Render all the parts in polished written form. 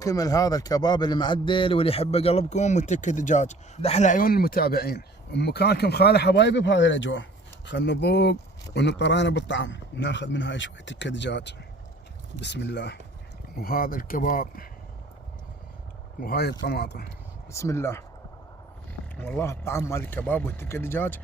كمل هذا الكباب اللي معدل واللي يحبه قلبكم وتكة دجاج لأحلى عيون المتابعين. مكانكم خالي حبايبي بهذه الأجواء. خلنا نذوق ونطرينا بالطعم. ناخذ من هاي شوية تكة دجاج. بسم الله. وهذا الكباب وهاي الطماطم. بسم الله. والله الطعم مال الكباب والتكة دجاج.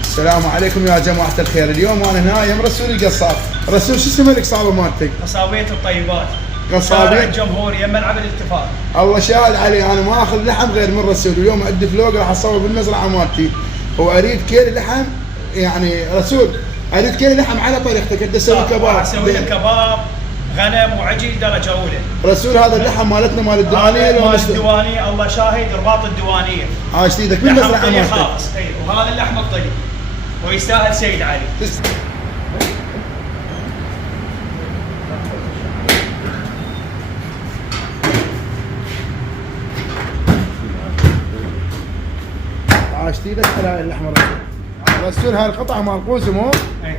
السلام عليكم يا جماعة الخير. اليوم أنا نايم رسول القصاب. رسول شو اسم القصابة مالتك؟ قصابية الطيبات. قصابية الجمهور يم ملعب الاتفاق. الله شاهد علي، أنا ما آخذ لحم غير من رسول. اليوم عندي فلوق راح أصور بالمزرعة مالتي وأريد كيل لحم. يعني رسول أريد كيل لحم على طريقتك. أنت تسوي كباب. راح أسوي لك كباب غنم وعجل درجة أولى. رسول هذا اللحم مالتنا مال الديوانية مال الديوانية. الله شاهد رباط الديوانية. عاش ايدك بالمزرعة مالتك. مالتك. خالص. اي وهذا اللحم الطري ويستاهل سيد علي. عاش ايدك على اللحم رسول. رسول هاي القطعة مال قوس مو؟ اي.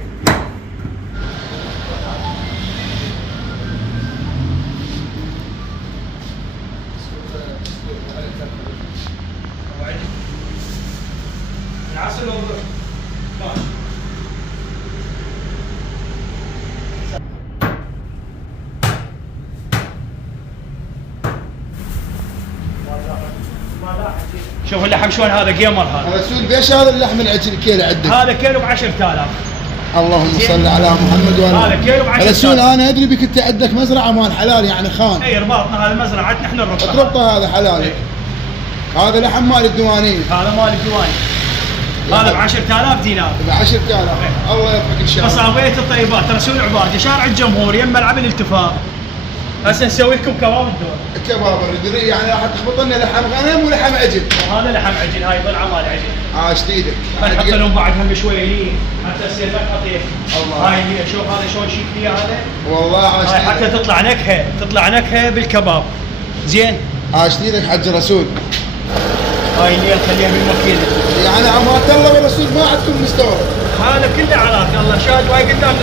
العسل والضر. شوف اللحم شلون هذا جيمر هذا. رسول بيش هذا اللحم العجل كيلو عندك؟ هذا كيلو ب 10000. اللهم صل على محمد وعلى هذا كيلو ب 10000. رسول انا ادري بك انت عندك مزرعه مال حلال يعني خان. اي رباطنا هذا مزرعتنا احنا الربطه. الربطه هذا حلال. ايه. هذا لحم مال الديوانيه. هذا مال الديواني. هذا ب 10000 دينار. ب 10000. الله يوفقك ان شاء الله. قصابية الطيبات رسول عبادي شارع الجمهور يم ملعب الالتفاف. هسه نسوي لكم كباب الدور. الكباب الردري يعني راح تخبط لنا لحم غنم ولحم عجل. وهذا لحم عجل. هاي ضلعه مال عجل. عاش ايدك. نحط لهم بعد هم شويه لين حتى تصير نكهه طيب. الله. هاي اللي شوف هذا شلون شيك فيها هذا. والله عاش هاي حتى ايدك. تطلع نكهه بالكباب. زين. عاش ايدك حج رسول. هاي اللي نخليها بالماكينه. يعني عمرت الله بالرسول ما عندكم مستوى. هذا كله عراك الله شاهد. وهاي قدام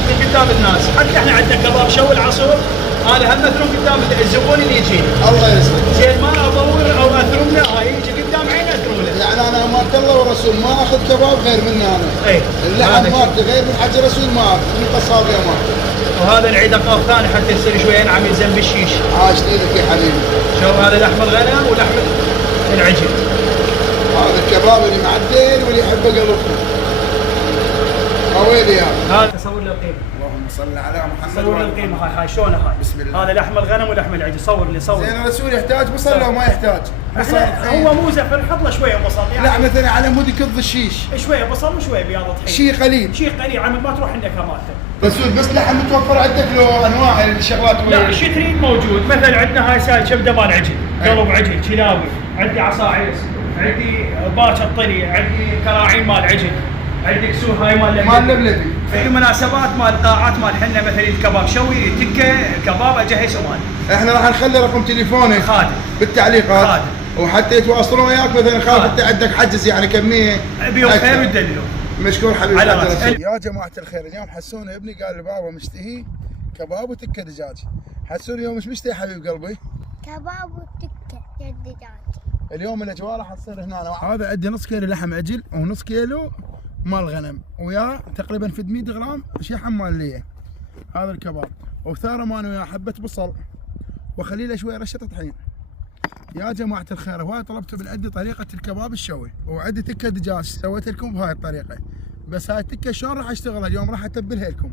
الناس. حتى احنا عندنا كباب شو العصور. هذا هم مثلهم قدام الزبون اللي يجينا. الله يسلمك. زين ما ادور او اثرم له. هاي يجي قدام عيني اثرم له. يعني انا امانه الله والرسول ما اخذ كباب غير مني انا. اي. اللحم مالتي غير من حج رسول ما اخذ من قصابيه مالتي. وهذا نعيد قاف ثاني حتى يصير شويه ينعم يزن بالشيش. عاش ايدك يا حبيبي. شوف هذا لحم الغنم ولحم العجل. هذا الكباب اللي معدل واللي يحبه قلبكم. قوي يا هذا صور له القيمه. اللهم صل على محمد. صور له القيمه. هاي شلونها هاي. بسم الله. هذا لحم الغنم ولحم العجل. صور لي صور. زين الرسول يحتاج بصل لو ما يحتاج؟ بصل هو مو زفر نحط له شويه بصل يعني. لا مثلا على مود يكض الشيش. شويه بصل وشويه بياض طحين. شيء قليل. شيء قليل عم ما تروح عندك مالته. رسول بس لحم متوفر عندك لو انواع الشغلات. لا شو تريد موجود. مثلا عندنا هاي ساي كبده مال عجل. قلب عجل كلاوي. عندي عصاعيس. عندي باكر طري. عندي كراعين مال عجل. عندك سوق هاي مال لبلبي. في مناسبات مال قاعات مال حنا مثلا الكباب شوي تكه كباب اجهز مال. احنا راح نخلي رقم تليفونك خادم بالتعليقات. خادم. وحتى يتواصلون وياك مثلا خاف انت عندك حجز يعني كميه. بيوم خير يدللون. مشكور حبيبي. على راسك. يا جماعه الخير اليوم حسوني ابني قال لي بابا مشتهي كباب وتكه دجاج. حسوني اليوم مش مشتهي حبيب قلبي؟ كباب وتكة دجاج. اليوم الاجواء راح تصير هنا. هذا عندي نص كيلو لحم عجل ونص كيلو مال غنم ويا تقريبا في 100 غرام شحم ماليه. هذا الكباب وثاره مانو ويا حبه بصل واخلي له شويه رشه طحين. يا جماعه الخير هواي طلبتوا من عندي طريقه الكباب الشوي وعندي تكه دجاج سويت لكم بهاي الطريقه. بس هاي التكه شلون راح اشتغلها اليوم راح اتبلها لكم.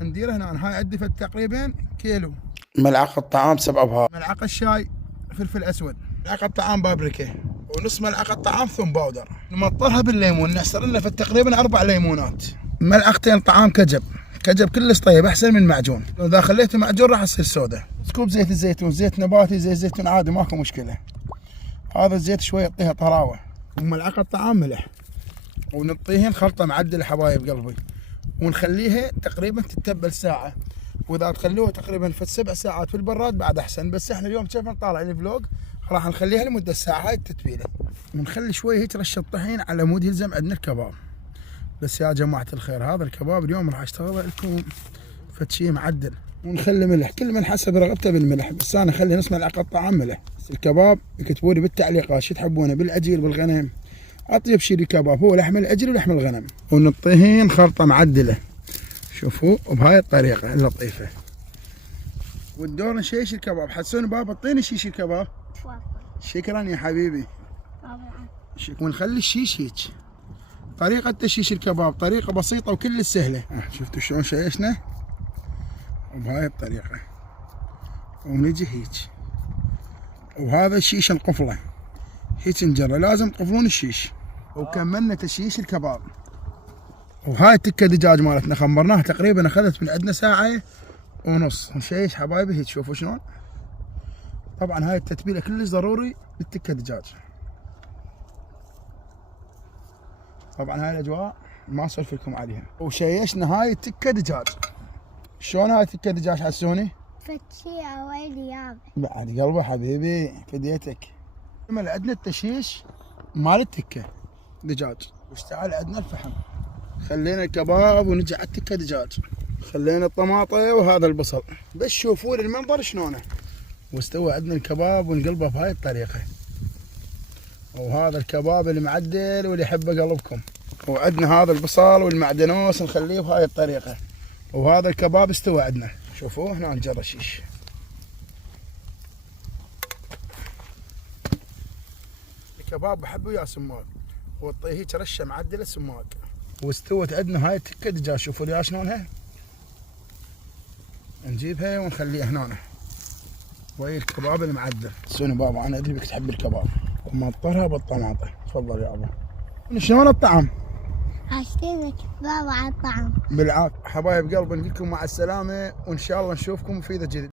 نديرها هنا. هاي عندي تقريبا كيلو. ملعقه طعام 7 ابهار. ملعقه شاي فلفل اسود. ملعقه طعام بابريكا. ونص ملعقه طعام ثوم باودر. نمطرها بالليمون نعصر لنا في تقريبا 4 ليمونات. ملعقتين طعام كجب. كجب كلش طيب احسن من معجون. لو اذا خليته معجون راح يصير سودا. سكوب زيت الزيتون. زيت نباتي زي الزيتون عادي ماكو مشكله. هذا الزيت شوي يعطيها طراوه. وملعقه طعام ملح. ونعطيهن خلطه معدله حبايب قلبي. ونخليها تقريبا تتبل ساعه. واذا تخلوها تقريبا في 7 ساعات في البراد بعد احسن. بس احنا اليوم شايفين طالع الفلوج راح نخليها لمده ساعه هاي التتبيله. ونخلي شوي هيك رشه طحين على مود يلزم عندنا الكباب. بس يا جماعة الخير هذا الكباب اليوم راح اشتغله لكم فتشي معدل، ونخلي ملح، كل من حسب رغبته بالملح، بس انا اخلي نص ملعقة طعام ملح. بس الكباب يكتبوا لي بالتعليقات شو تحبونه، بالعجل بالغنم. اطيب شيء الكباب هو لحم العجل ولحم الغنم، ونطهين خلطة معدلة شوفوا بهاي الطريقة اللطيفة. والدور نشيش الكباب، حسون بابا اعطيني شيش الكباب. تفضل. شكرا يا حبيبي. طبعا. ونخلي الشيش هيك. طريقة تشيش الكباب طريقة بسيطة وكل سهلة. شفتوا شلون شيشنا؟ وبهاي الطريقة. ونجي هيك. وهذا الشيش نقفله. هيك نجره، لازم تقفلون الشيش. وكملنا تشييش الكباب. وهاي التكة دجاج مالتنا خمرناها تقريبا اخذت من عندنا ساعة ونص. نشيش حبايبي هيك شوفوا شلون. طبعا هاي التتبيلة كلش ضروري للتكة دجاج. طبعا هاي الاجواء ما اسولف لكم عليها. وشيشنا هاي التكه دجاج. شلون هاي التكه دجاج حسوني؟ فتشي ويلي يابا. بعد قلبه حبيبي فديتك. عندنا التشيش مال التكه دجاج، واشتعل عندنا الفحم. خلينا الكباب ونجي على التكه دجاج. خلينا الطماطم وهذا البصل، بس شوفوا لي المنظر شلونه. واستوى عندنا الكباب ونقلبه بهاي الطريقه. وهذا الكباب المعدل واللي يحبه قلبكم. وعندنا هذا البصل والمعدنوس نخليه بهاي الطريقة. وهذا الكباب استوى عندنا، شوفوه هنا نجر شيش. الكباب بحبه ويا سماق، والطي هيك رشة معدلة سماق. واستوت عندنا هاي التكة دجاج، شوفوا لي شلونها. نجيبها ونخليها هنا وهي الكباب المعدل. سوني بابا انا ادري بك تحب الكباب. ومطرها بالطماطم. تفضل يا ابا. شلون الطعم؟ عشتينك بابا على الطعم. بالعافية حبايب قلبي، نقول لكم مع السلامة، وان شاء الله نشوفكم في فيديو جديد.